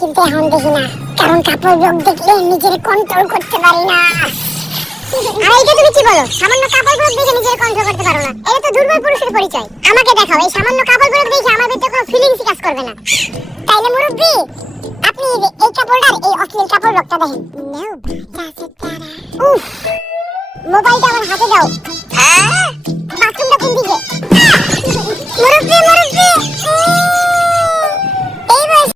কিন্তু এখন দেখি না, কারণ কাপড় ব্লগ দেখলে নিজের কন্ট্রোল করতে পারি না। আর এইটা তুমি কি বলো, সামান্য কাপড় ব্লগ দেখে নিজের কন্ট্রোল করতে পারো না? এটা তো দুর্বল পুরুষের পরিচয়। আমাকে দেখাও এই সামান্য কাপড় ব্লগ দেখে আমার ভিতরে কোনো ফিলিংসই কাজ করবে না। তাইলে মুরব্বি, আপনি এই কাপড়টার এই অশ্লীল কাপড় ব্লগটা দেখেন। উফ, মোবাইলটা আমার হাতে দাও। বাথরুমটা কোন দিকে? মুরব্বি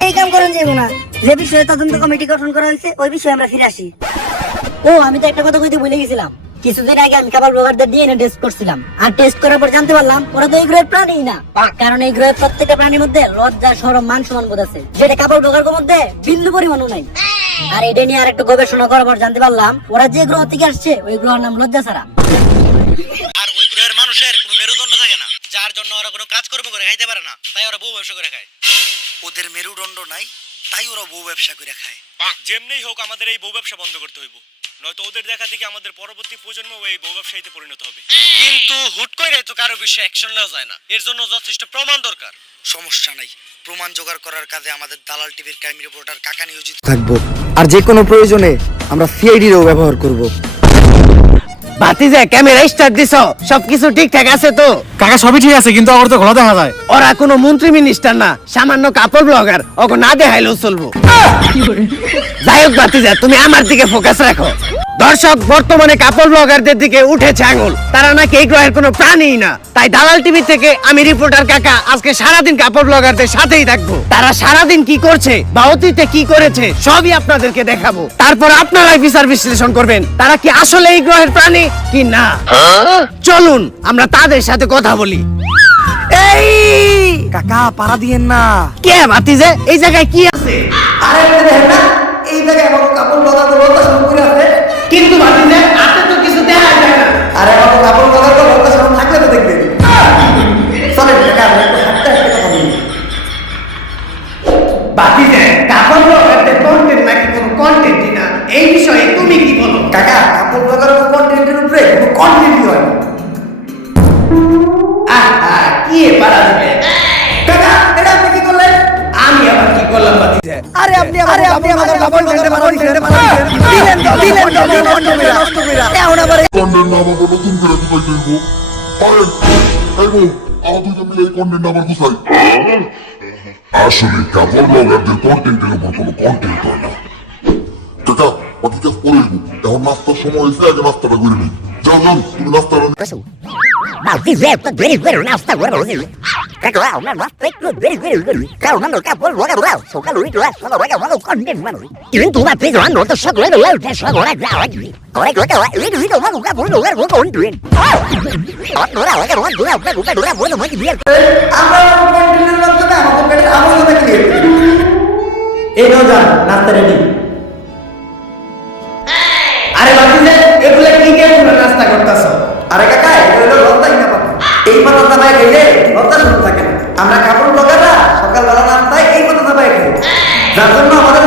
এই কাম করেন যাবো না। যে বিষয়ে তদন্ত কমিটি গঠন করা হয়েছে ওই বিষয়ে আমরা ফিরে আসি। ও আমি তো একটা কথা কইতে ভুলে গেছিলাম। কিছুদিন আগে আমি কাপড় ব্লগারদের ডিএনএ টেস্ট করছিলাম, আর টেস্ট করার পর জানতে পারলাম ওরা তো এই গ্রহের প্রাণী না। কারণ এই গ্রহের প্রত্যেকটা প্রাণীর মধ্যে লজ্জা, শরম, মান সম্মান বোধ আছে, যেটা কাপড় ব্লগারের মধ্যে বিন্দু পরিমাণও নাই। আর এটা নিয়ে আর একটু গবেষণা করার পর জানতে পারলাম ওরা যে গ্রহ থেকে আসছে ওই গ্রহের নাম লজ্জা ছাড়া। আর ওই গ্রহের মানুষের কোনো মেরুদণ্ড থাকে না, যার জন্য ওরা কোনো কাজকর্ম করে খাইতে পারে না, তাই ওরা বউ ব্যবসা করে খায়। ওদের মেরুদণ্ড নাই, তাই ওরা বউ ব্যবসা করে খায়। যেমনিই হোক আমাদের এই বউ ব্যবসা বন্ধ করতে হইব, নয়তো ওদের দেখা দেখি আমাদের পরবর্তী প্রজন্ম এই বউ ব্যবসায়ীতে পরিণত হবে। কিন্তু হুট করে তো কারো বিষয়ে অ্যাকশন নেওয়া যায় না, এর জন্য যথেষ্ট প্রমাণ দরকার। সমস্যা নাই, প্রমাণ জোগাড় করার কাজে আমাদের দালাল টিভির ক্রাইম রিপোর্টার কাকা নিয়োজিত থাকবো। আর যে কোনো প্রয়োজনে আমরা সিআইডিরও ব্যবহার করব। ভাতিজা ক্যামেরা স্টার্ট দিছো, সবকিছু ঠিকঠাক আছে তো? কাকা সবই ঠিক আছে, কিন্তু আমার তো ঘোলা দেখা যায়। ওরা কোনো মন্ত্রী মিনিস্টার না, সামান্য কাপড় ব্লগার, ওকে না দেখাইলেও চলবো। যাই হোক ভাতিজা, তুমি আমার দিকে ফোকাস রাখো। দর্শক, বর্তমানে কাপড় ব্লগারদের দিকে উঠেছে আঙুল, তারা নাকি এই গ্রহের কোনো প্রাণীই না। তাই দালাল টিভি থেকে আমি রিপোর্টার কাকা আজকে সারাদিন কাপড় ব্লগারদের সাথেই থাকবো। তারা সারাদিন কি করছে বা অতীতে কি করেছে সবই আপনাদেরকে দেখাবো। তারপর আপনারাই বিচার বিশ্লেষণ করবেন তারা কি আসলে এই গ্রহের প্রাণী কি না। চলুন আমরা তাদের সাথে কথা বলি। এই কাকা পাড়া দিয়েন না। কে ভাতিজা, এই জায়গায় কি আছে? আরে দেখেন না, এই জায়গায় আমার কাপড় ব্লগার লতা শুরু করে আছে। কিন্তু ভাতিজা হাতে তো কিছু দেখা যায় না। আরে আমার কাপড় ব্লগার লতা শুরু থাকলে তো দেখবেন। চলেন কাকা, আমরা একটু হাঁটতে হাঁটতে কথা বলি। ভাতিজা, কাপড় ব্লগারদের কন্টেন্ট নাকি কোনো কন্টেন্টই না, এই বিষয়ে তুমি কি বলো? কাকা, কাপড় ব্লগার কন্টেন্টের উপরে কোনো কন্টেন্টই হয় না। আহা, কি পারা দিবে? কাকা, এটা আপনি কি করলেন? আমি আবার কি করলাম ভাতিজা? আরে আপনি আমাদের কাপড় ব্লগার কন্টেন্টে মারা দিলেন তো নষ্ট কইরা। এখন আবার কন্টেন্ট নাম আবার নতুন করে গুছাই দেব। পারেন এই বউ, আর দুজন মিলে এই কন্টেন্ট আবার গুছাই। আসলে কাপড় ব্লগারদের কন্টেন্টের উপর কোনো কন্টেন্ট হয় না। কাকা বাকি কাজ পরে দেবো, এখন নাস্তার সময় হয়েছে, আগে নাস্তাটা করে নিই। যাও যাও, তুমি নাস্তাটা Maldizer, very good, now stop what I do. That's wow, man, what's very good. Cao nó được cao quá, quá wow. Số cái lưỡi rồi, nó quá wow, con điên mà. Yến tụ ba phía rồi nó to sắc lấy được, cái sắc gọi là rào ấy. Gọi là cái lưỡi nó quá của nó của con truyền. Nó là cái của nó, cái của nó mới biết. আমরা কন্টেন্টের মাধ্যমে আমাদের পেটের আবর্জনা clear করি। এই নাও যান, নাস্তা রেডি। আরে ভাতিজা, এগুলা কি কে তোমরা নাস্তা করতেছো? আরে কাকা, এটা হলো লতাই না পাতা। এই পাতা দাবায় খেলে লতা শুরু থাকে না। আমরা কাপড় ব্লগাররা সকালবেলা নাস্তায় এই পাতা দাবায় খাই, যার জন্য আমাদের